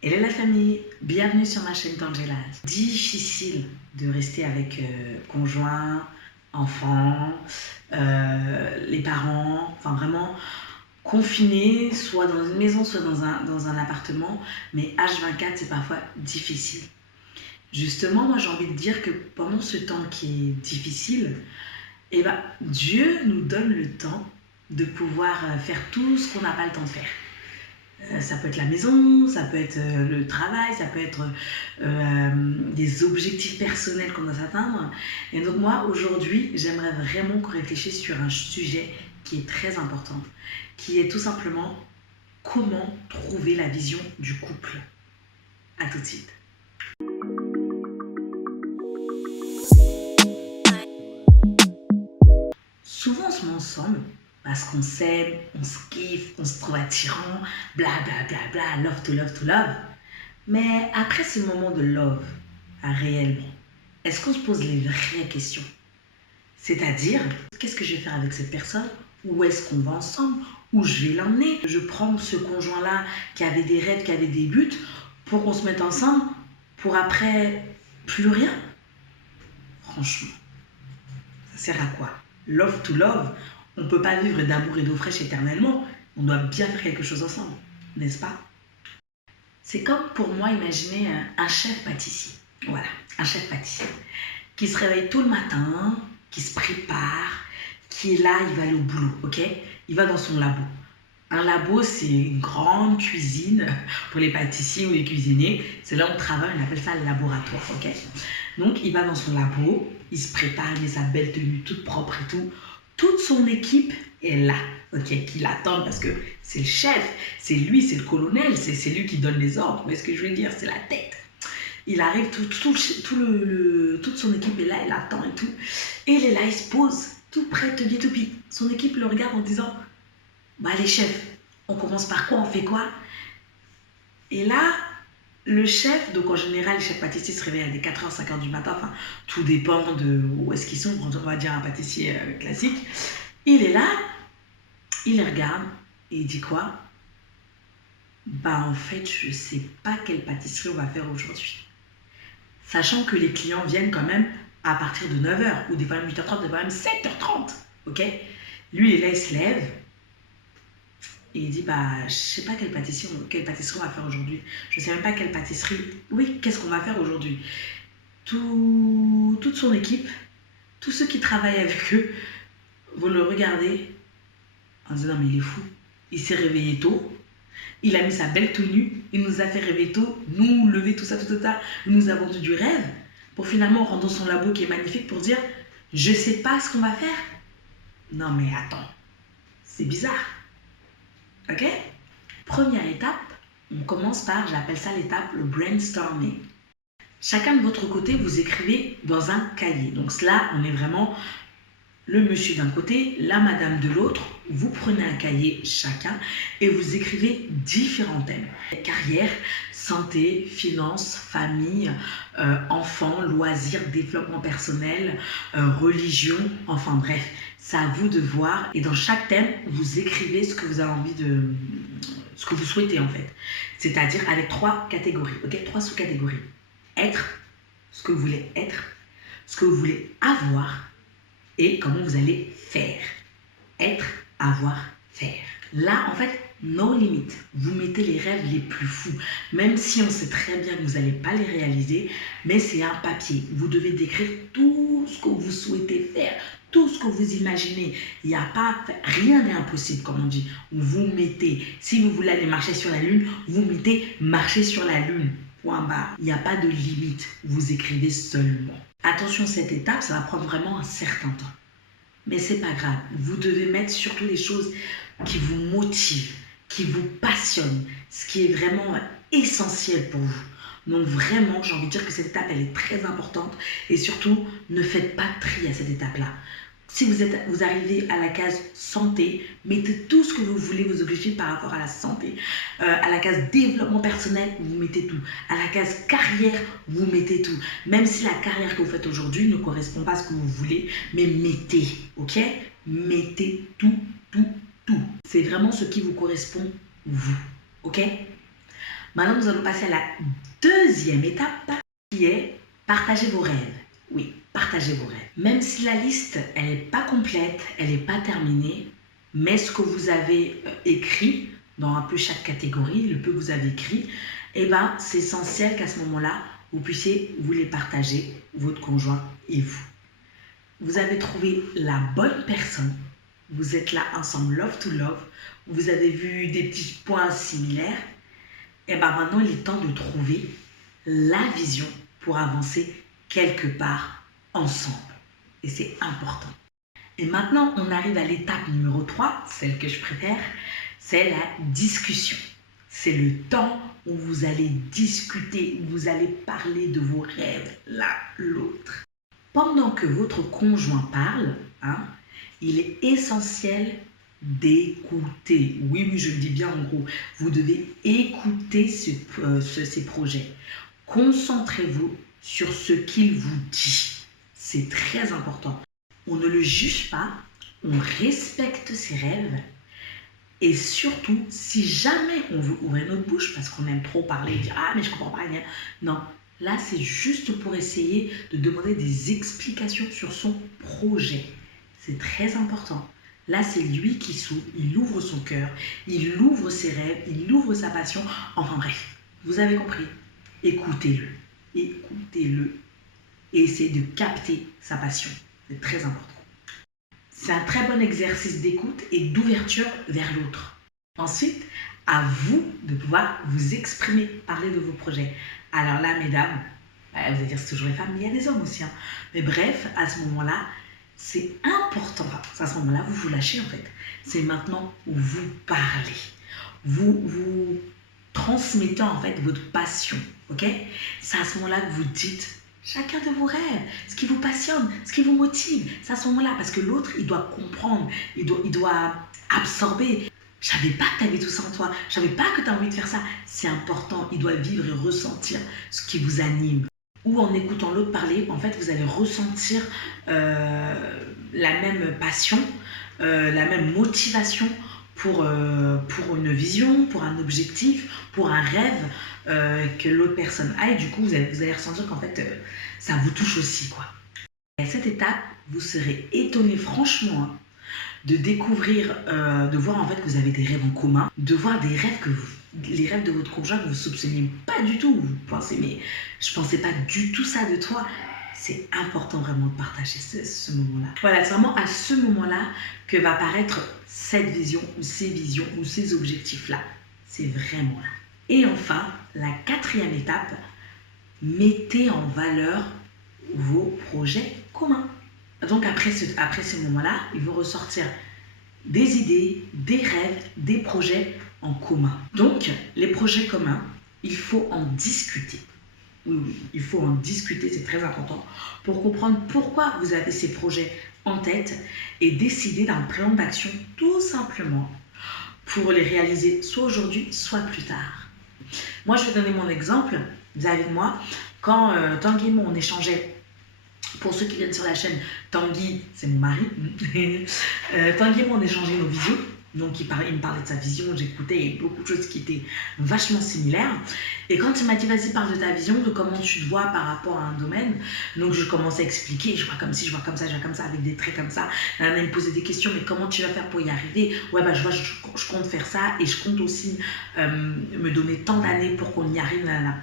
Hello la famille, bienvenue sur ma chaîne Tangelas. Difficile de rester avec conjoint, enfants, les parents, enfin vraiment confinés, soit dans une maison, soit dans un appartement, mais H24 c'est parfois difficile. Justement, moi j'ai envie de dire que pendant ce temps qui est difficile, eh ben, Dieu nous donne le temps de pouvoir faire tout ce qu'on n'a pas le temps de faire. Ça peut être la maison, ça peut être le travail, ça peut être des objectifs personnels qu'on doit s'atteindre. Et donc moi, aujourd'hui, j'aimerais vraiment qu'on réfléchisse sur un sujet qui est très important, qui est tout simplement comment trouver la vision du couple. À tout de suite. Souvent, on se met ensemble parce qu'on s'aime, on se kiffe, on se trouve attirant, bla bla bla bla, love to love to love. Mais après ce moment de love, réellement, est-ce qu'on se pose les vraies questions? C'est-à-dire, qu'est-ce que je vais faire avec cette personne? Où est-ce qu'on va ensemble? Où je vais l'emmener? Je prends ce conjoint-là qui avait des rêves, qui avait des buts, pour qu'on se mette ensemble, pour après plus rien? Franchement, ça sert à quoi? Love to love, on ne peut pas vivre d'amour et d'eau fraîche éternellement. On doit bien faire quelque chose ensemble, n'est-ce pas? C'est comme pour moi imaginer un chef pâtissier. Voilà, un chef pâtissier qui se réveille tôt le matin, qui se prépare, qui est là, il va aller au boulot, ok? Il va dans son labo. Un labo, c'est une grande cuisine pour les pâtissiers ou les cuisiniers. C'est là où on travaille, on appelle ça le laboratoire, ok? Donc, il va dans son labo, il se prépare, il met sa belle tenue toute propre et tout. Toute son équipe est là, ok? Qui l'attend parce que c'est le chef, c'est lui, c'est le colonel, c'est lui qui donne les ordres. Vous voyez ce que je veux dire? C'est la tête. Il arrive, toute son équipe est là, elle attend et tout. Et il est là, il se pose, tout prêt, tout bien, tout pis. Son équipe le regarde en disant, bah les chefs, on commence par quoi, on fait quoi? Et là, le chef, donc en général, les chefs pâtissiers se réveillent à des 4h, 5h du matin, enfin, tout dépend de où est-ce qu'ils sont, on va dire un pâtissier classique. Il est là, il les regarde, et il dit quoi? Bah en fait, je sais pas quelle pâtisserie on va faire aujourd'hui. Sachant que les clients viennent quand même à partir de 9h, ou des fois même 8h30, des fois même 7h30, ok? Lui, il se lève, et il dit, bah, je sais pas quelle pâtisserie on va faire aujourd'hui. Je sais même pas quelle pâtisserie. Oui, qu'est-ce qu'on va faire aujourd'hui? Toute son équipe, tous ceux qui travaillent avec eux, vont le regarder en disant, non mais il est fou. Il s'est réveillé tôt, il a mis sa belle tenue, il nous a fait rêver tôt, nous lever tout ça, il nous a vendu du rêve, pour finalement rentrer dans son labo qui est magnifique pour dire, je sais pas ce qu'on va faire. Non mais attends, c'est bizarre. Ok? Première étape, on commence par, j'appelle ça l'étape, le brainstorming. Chacun de votre côté, vous écrivez dans un cahier. Donc là, on est vraiment le monsieur d'un côté, la madame de l'autre. Vous prenez un cahier chacun et vous écrivez différents thèmes. Carrière, santé, finances, famille, enfants, loisirs, développement personnel, religion, enfin bref. C'est à vous de voir. Et dans chaque thème, vous écrivez ce que vous avez envie de... ce que vous souhaitez en fait. C'est-à-dire avec 3 catégories, ok? 3 sous-catégories. Être, ce que vous voulez être, ce que vous voulez avoir et comment vous allez faire. Être, avoir, faire. Là, en fait, no limit. Vous mettez les rêves les plus fous. Même si on sait très bien que vous n'allez pas les réaliser, mais c'est un papier. Vous devez décrire tout ce que vous souhaitez faire, tout ce que vous imaginez. Il n'y a pas, rien n'est impossible, comme on dit. Vous mettez, si vous voulez aller marcher sur la lune, vous mettez marcher sur la lune. Point barre. Il n'y a pas de limite. Vous écrivez seulement. Attention, cette étape, ça va prendre vraiment un certain temps. Mais c'est pas grave. Vous devez mettre surtout les choses qui vous motivent, qui vous passionnent, ce qui est vraiment essentiel pour vous. Donc vraiment, j'ai envie de dire que cette étape, elle est très importante. Et surtout, ne faites pas de tri à cette étape-là. Si vous arrivez à la case santé, mettez tout ce que vous voulez, vos objectifs par rapport à la santé. À la case développement personnel, vous mettez tout. À la case carrière, vous mettez tout. Même si la carrière que vous faites aujourd'hui ne correspond pas à ce que vous voulez, mais mettez, ok? Mettez tout. C'est vraiment ce qui vous correspond, vous, ok? Maintenant, nous allons passer à la deuxième étape qui est partager vos rêves. Oui, partagez vos rêves. Même si la liste, elle n'est pas complète, elle n'est pas terminée, mais ce que vous avez écrit dans un peu chaque catégorie, le peu que vous avez écrit, eh ben, c'est essentiel qu'à ce moment-là, vous puissiez vous les partager, votre conjoint et vous. Vous avez trouvé la bonne personne, vous êtes là ensemble, love to love, vous avez vu des petits points similaires, et bien maintenant il est temps de trouver la vision pour avancer quelque part ensemble. Et c'est important. Et maintenant on arrive à l'étape numéro 3, celle que je préfère, c'est la discussion. C'est le temps où vous allez discuter, où vous allez parler de vos rêves l'un l'autre. Pendant que votre conjoint parle, il est essentiel d'écouter. Oui, je le dis bien en gros. Vous devez écouter ces projets. Concentrez-vous sur ce qu'il vous dit. C'est très important. On ne le juge pas, on respecte ses rêves. Et surtout, si jamais on veut ouvrir notre bouche parce qu'on aime trop parler et dire « Ah, mais je comprends pas rien », non. Là, c'est juste pour essayer de demander des explications sur son projet. C'est très important. Là, c'est lui qui s'ouvre, il ouvre son cœur, il ouvre ses rêves, il ouvre sa passion. Enfin bref, vous avez compris. Écoutez-le. Écoutez-le. Et essayez de capter sa passion. C'est très important. C'est un très bon exercice d'écoute et d'ouverture vers l'autre. Ensuite, à vous de pouvoir vous exprimer, parler de vos projets. Alors là, mesdames, vous allez dire c'est toujours les femmes, mais il y a des hommes aussi. Mais bref, à ce moment-là, c'est important. À ce moment-là, vous vous lâchez en fait. C'est maintenant où vous parlez. Vous transmettez en fait votre passion. Ok? C'est à ce moment-là que vous dites chacun de vos rêves, ce qui vous passionne, ce qui vous motive. C'est à ce moment-là parce que l'autre, il doit comprendre, il doit absorber. Je savais pas que tu avais tout ça en toi. Je savais pas que tu as envie de faire ça. C'est important. Il doit vivre et ressentir ce qui vous anime. Ou en écoutant l'autre parler, en fait, vous allez ressentir la même passion, la même motivation pour une vision, pour un objectif, pour un rêve que l'autre personne a. Et du coup, vous allez ressentir qu'en fait, ça vous touche aussi, quoi. Et à cette étape, vous serez étonné, franchement, de découvrir, de voir en fait que vous avez des rêves en commun, de voir des rêves les rêves de votre conjoint que vous ne soupçonniez pas du tout. Vous pensez, mais je ne pensais pas du tout ça de toi. C'est important vraiment de partager ce moment-là. Voilà, c'est vraiment à ce moment-là que va apparaître cette vision ou ces visions ou ces objectifs-là. C'est vraiment là. Et enfin, la quatrième étape, mettez en valeur vos projets communs. Donc après ce moment-là, il vous ressortir des idées, des rêves, des projets en commun. Donc, les projets communs, il faut en discuter. Oui, il faut en discuter, c'est très important, pour comprendre pourquoi vous avez ces projets en tête et décider d'un plan d'action tout simplement pour les réaliser soit aujourd'hui, soit plus tard. Moi, je vais donner mon exemple vis-à-vis de moi. Quand Tanguy et moi, on échangeait. Pour ceux qui viennent sur la chaîne, Tanguy, c'est mon mari. Tanguy et moi, on échangeait nos visions. Donc, il me parlait de sa vision, j'écoutais, il y a beaucoup de choses qui étaient vachement similaires. Et quand il m'a dit, vas-y, parle de ta vision, de comment tu te vois par rapport à un domaine, donc je commençais à expliquer, je vois comme ci, je vois comme ça, je vois comme ça, avec des traits comme ça. Il me posait des questions, mais comment tu vas faire pour y arriver? Ouais, bah, je compte faire ça et je compte aussi me donner tant d'années pour qu'on y arrive, là.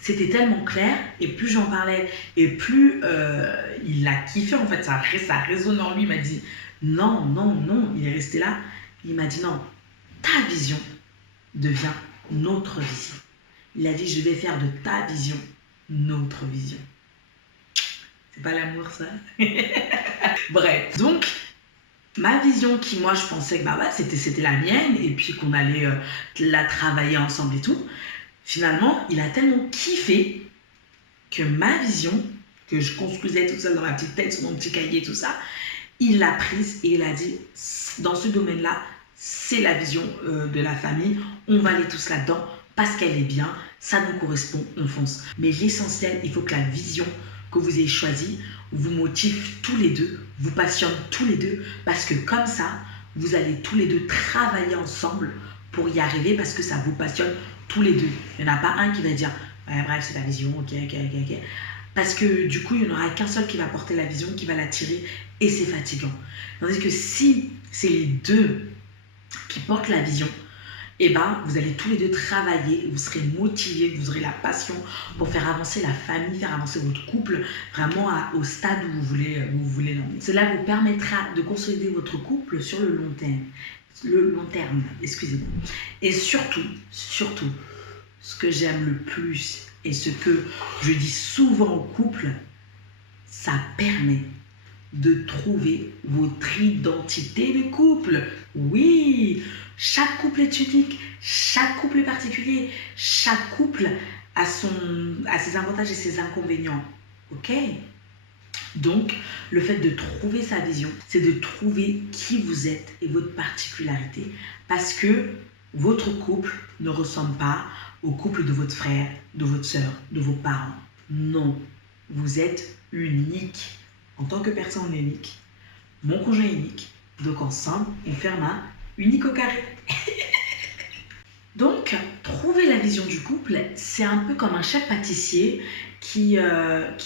C'était tellement clair, et plus j'en parlais, et plus il a kiffé, en fait, ça résonne en lui, il m'a dit, non, non, non, il est resté là, il m'a dit, non, ta vision devient notre vision. Il a dit, je vais faire de ta vision notre vision. C'est pas l'amour, ça? Bref, donc, ma vision qui, moi, je pensais que c'était la mienne, et puis qu'on allait la travailler ensemble et tout, finalement, il a tellement kiffé que ma vision, que je construisais toute seule dans ma petite tête, sur mon petit cahier et tout ça, il l'a prise et il a dit, dans ce domaine-là, c'est la vision de la famille, on va aller tous là-dedans parce qu'elle est bien, ça nous correspond, on fonce. Mais l'essentiel, il faut que la vision que vous ayez choisie vous motive tous les deux, vous passionne tous les deux, parce que comme ça, vous allez tous les deux travailler ensemble pour y arriver parce que ça vous passionne tous les deux. Il n'y en a pas un qui va dire ouais, bref, c'est ta vision, ok. Parce que du coup, il n'y en aura qu'un seul qui va porter la vision, qui va la tirer, et c'est fatigant. Tandis que si c'est les deux qui portent la vision, et ben vous allez tous les deux travailler, vous serez motivés, vous aurez la passion pour faire avancer la famille, faire avancer votre couple vraiment au stade où vous voulez l'emmener. Cela vous permettra de consolider votre couple sur le long terme, excusez-moi. Et surtout, ce que j'aime le plus et ce que je dis souvent au couple, ça permet de trouver votre identité de couple. Oui, chaque couple est unique, chaque couple est particulier, chaque couple a ses avantages et ses inconvénients. Ok? Donc, le fait de trouver sa vision, c'est de trouver qui vous êtes et votre particularité. Parce que votre couple ne ressemble pas au couple de votre frère, de votre soeur, de vos parents. Non, vous êtes unique. En tant que personne unique, mon conjoint est unique. Donc ensemble, on ferme un unique au carré. Donc, trouver la vision du couple, c'est un peu comme un chef pâtissier qui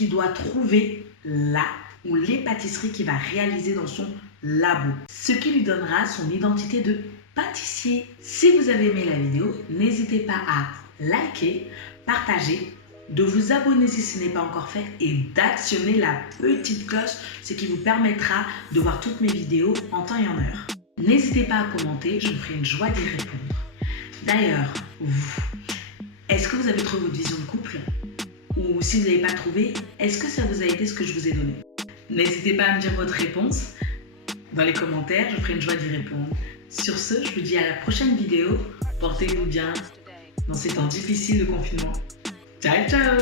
doit trouver la ou les pâtisseries qu'il va réaliser dans son labo. Ce qui lui donnera son identité de pâtissier. Si vous avez aimé la vidéo, n'hésitez pas à liker, partager, de vous abonner si ce n'est pas encore fait et d'actionner la petite cloche, ce qui vous permettra de voir toutes mes vidéos en temps et en heure. N'hésitez pas à commenter, je me ferai une joie d'y répondre. D'ailleurs, vous, est-ce que vous avez trouvé votre vision de couple? Ou si vous n'avez pas trouvé, est-ce que ça vous a aidé ce que je vous ai donné? N'hésitez pas à me dire votre réponse dans les commentaires, je ferai une joie d'y répondre. Sur ce, je vous dis à la prochaine vidéo. Portez-vous bien dans ces temps difficiles de confinement. Ciao, ciao!